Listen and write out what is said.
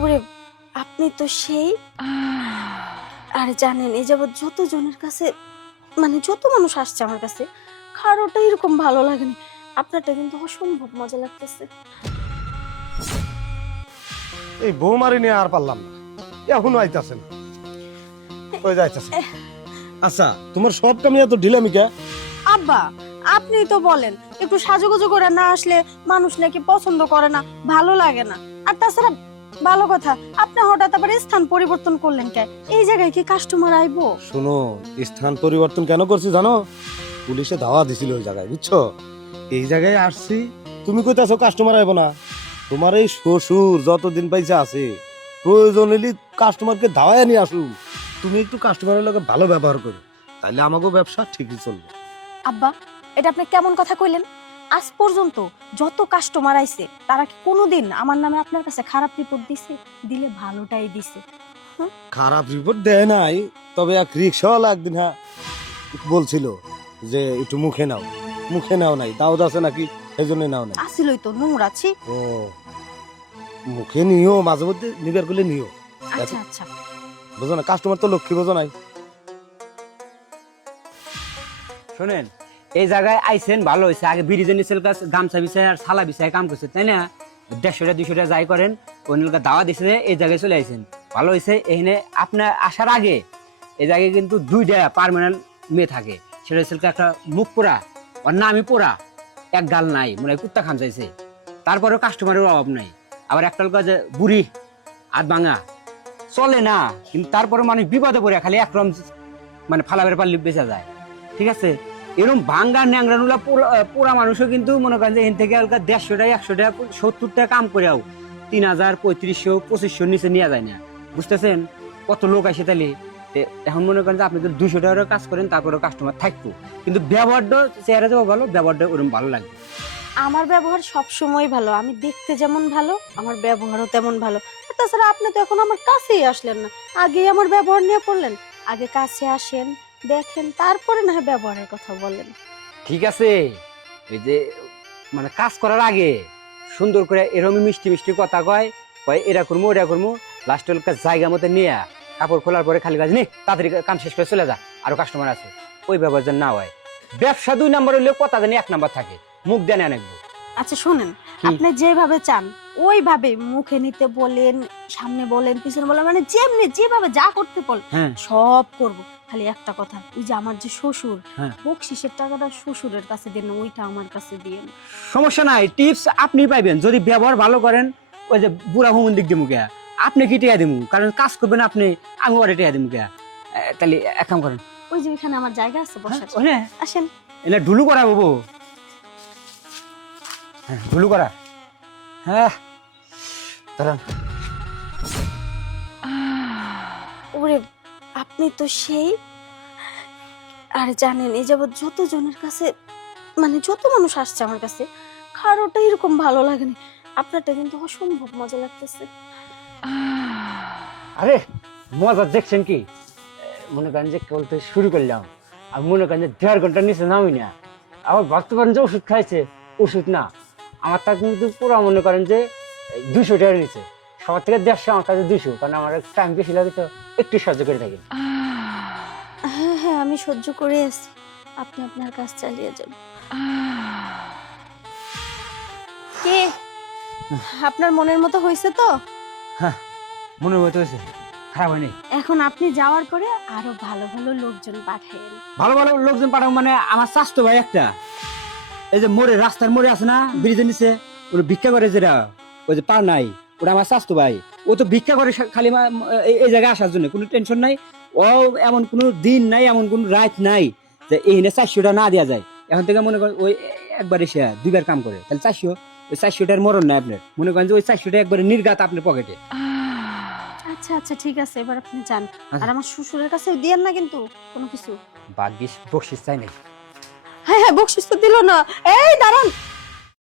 ওরে আপনি তো সেই। আর জানেন এই যাবৎ যত জনের কাছে মানে যত মানুষ আসছে আমার কাছে কারোটা এরকম ভালো লাগেনি। আপনারটা কিন্তু অসম্ভব মজা লাগতেছে। এই বৌমারি নিয়ে আর পারলাম না। এখনও আইতাছে না ওই যাইতাছে আচ্ছা তোমার সব কামি এত ঢিলামিকা আব্বা আপনি তো বলেন একটু সাজুগুজু করে না আসলে মানুষ নাকি পছন্দ করে না ভালো লাগে না। আর তাছাড়া ভালো কথা আপনি হঠাৎ আবার স্থান পরিবর্তন করলেন কে? এই জায়গায় কি কাস্টমার আইবো? শোনো স্থান পরিবর্তন কেন করছি জানো? পুলিশে ধাওয়া দিছিল ওই জায়গায় বুঝছ? এই জায়গায় আসছি তুমি কইতাছো কাস্টমার আইব না। তোমার এই শ্বশুর যতদিন পাইছে আছে প্রয়োজন হলে কাস্টমারকে ধাওয়ায় নিয়ে আসুন তুমি একটু কাস্টমারের লগে ভালো ব্যবহার করো তাহলে আমাকেও ব্যবসা ঠিকই চলবে। আব্বা এটা আপনি কেমন কথা কইলেন? আজ পর্যন্ত যত কাস্টমার আইছে তারা কি কোনোদিন আমার নামে আপনার কাছে খারাপ রিপোর্ট দিছে? দিলে ভালোটাই দিছে। খারাপ রিপোর্ট দেয় নাই তবে এক রিক্সাওয়ালা একদিন হ্যাঁ বলছিল যে একটু মুখে নাও। মুখে নাও নাই দাওদ আছে নাকি? এই জন্য নাও নাই। আসিলই তো নোংরা ছি। ও মুখে নিও মাঝে মধ্যে নিবার করলে নিও। আচ্ছা আচ্ছা। বুঝো না কাস্টমার তো লক্ষ্মী বোঝো নাই। শোনেন এই জায়গায় আইছেন, ভালো হয়েছে আগে বিরিজের নিচের কাছ গামছা বিছায় আর সালা বিছায় কাম করছে, তাই না? দেড়শোটা দুশোটা যাই করেন নিলকা দাওয়া দিছে এই জায়গায় চলে আইছেন। ভালো হয়েছে এখানে আপনার আসার আগে এই জায়গায় কিন্তু দুইটা পার্মানেন্ট মেয়ে থাকে। সেটা হচ্ছে একটা মুখ পোড়া, ওর নামই পোড়া, এক গাল নাই মানে কুত্তা খাম চাইছে। তারপরেও কাস্টমারের অভাব নাই। আবার একটা লোক যে বুড়ি, হাত ভাঙা। চলে না, কিন্তু তারপরে মানুষ বিপদে পড়ে, খালি একরম মানে ফালাবের পাল্লি বেঁচে যায়। ঠিক আছে? এরকম ভাঙ্গা ন্যাংরা নুলা পোড়া মানুষও কিন্তু মনে করেন যে এখান থেকে হালকা দেড়শো টাকা, একশো টাকা, সত্তর টাকা কাম করেও তিন হাজার, পঁয়ত্রিশশো, পঁচিশশো নিচে নেওয়া যায় না। বুঝতেছেন? কত লোক আসে তাহলে? এখন মনে করেন যে আপনি যদি দুশো টাকারও কাজ করেন, তারপরেও কাস্টমার থাকতো। কিন্তু ব্যবহারটা চেহারা যাব ভালো, ব্যবহারটা ওরকম ভালো লাগবে আমার ব্যবহার সব সময় ভালো। আমি দেখতে যেমন ভালো, আমার ব্যবহারও তেমন ভালো। তাছাড়া আপনি তো এখন আমার কাছেই আসলেন না। আগে আমার ব্যবহার নিয়ে পড়লেন আগে কাছে আসেন দেখেন তারপরে না হয় ব্যবহারের কথা বলেন। ঠিক আছে এই যে মানে কাজ করার আগে সুন্দর করে এরকমই মিষ্টি মিষ্টি কথা কয় কয় এরা করব ওরা করব লাস্টের জায়গা মতো নিয়ে কাপড় খোলার পরে খালি কাজ নে তাড়াতাড়ি কাম শেষ করে চলে যা আরও কাস্টমার আছে। ওই ব্যবহার যেন না হয়। ব্যবসা দুই নাম্বার হইলেও কথা জানি এক নাম্বার থাকে মুখ দেন অনেক আচ্ছা শোনেন? আপনি যেভাবে চান ওইভাবে মুখে নিতে বলেন সামনে বলেন পিছনে বলেন মানে যেমনি যেভাবে যা করতে বলেন হ্যাঁ। সব করব। খালি একটা কথা ওই যে আমার যে শ্বশুর হ্যাঁ। বকশিসের টাকাটা শ্বশুরের কাছে দেন ওইটা আমার কাছে দিয়ে সমস্যা নাই টিপস আপনি পাইবেন যদি ব্যবহার ভালো করেন ওই যে বুড়া হুমন দিক দিমু গিয়া আপনি কি টিয়া দিমু? কারণ কাজ করবেন আপনি আমি ওরে টিয়া দিমু গিয়া। এ, তাহলে এক কাম করেন। ওই যে ওইখানে আমার জায়গা আছে বসার। ওনে আসেন। এনে ঢুলু করা বাবু। হ্যাঁ ঢুলু করা। হ্যাঁ দাঁড়ান। ওরে আপনি তো সেই, আর জানেন, এই যাবৎ যত জনের কাছে মানে যত মানুষ আসছে আমার কাছে কারোটা এরকম ভালো লাগেনি। আপনারটা কিন্তু অসম্ভব মজা লাগতেছে। আরে, মজা দেখছেন কি? মনে করেন যে বলতে শুরু করলাম, আর মনে করেন যে দেড় ঘণ্টার নিচে নামি না। আবার ভাবতে পারেন যে ওষুধ খাইছে, ওষুধ না। আমার তার কিন্তু পুরো মনে করেন যে দুশো টাকার নিচে। সবার থেকে দেড়শো, আমার কাছে দুশো কারণ আমার টাইম বেশি লাগে তো একটু সাহায্য করে থাকি হ্যাঁ হ্যাঁ আমি সহ্য করে আছি। আপনি আপনার কাজ চালিয়ে যান। কে? আপনার মনের মতো হয়েছে তো? মনে হতে হয়েছে। খারাপ হয়নি। এখন আপনি যাওয়ার পরে আরও ভালো ভালো লোকজন পাঠাইন ভালো ভালো লোকজন পাঠাবো মানে আমার স্বাস্থ্য ভাই একটা। এই যে মোড়ে রাস্তার মোড়ে আছে না ব্রিজের নিচে? ওরা ভিক্ষা করে যেটা ওই যে পার নাই। ওটা আমার স্বাস্থ্য ভাই। ও তো ভিক্ষা করে খালি এই- জায়গায় আসার জন্য কোনো টেনশন নাই। ও এমন কোনো দিন নাই এমন কোনো রাত নাই যে এই না চারশোটা না দেওয়া যায়। এখন থেকে মনে করেন ওই একবার এসে দুইবার কাম করে। তাহলে চারশো ওই চারশোটার মরণ নাই আপনার। মনে করেন যে ওই চারশোটা একবারে নির্গাত আপনার পকেটে আচ্ছা আচ্ছা ঠিক আছে এবার আপনি যান। আর আমার শ্বশুরের কাছে দিয়েন না কিন্তু কোনো কিছু। বাগিস বকশিস চাই নাই। হ্যাঁ হ্যাঁ বকশিস তো দিল না। এই দাঁড়ান।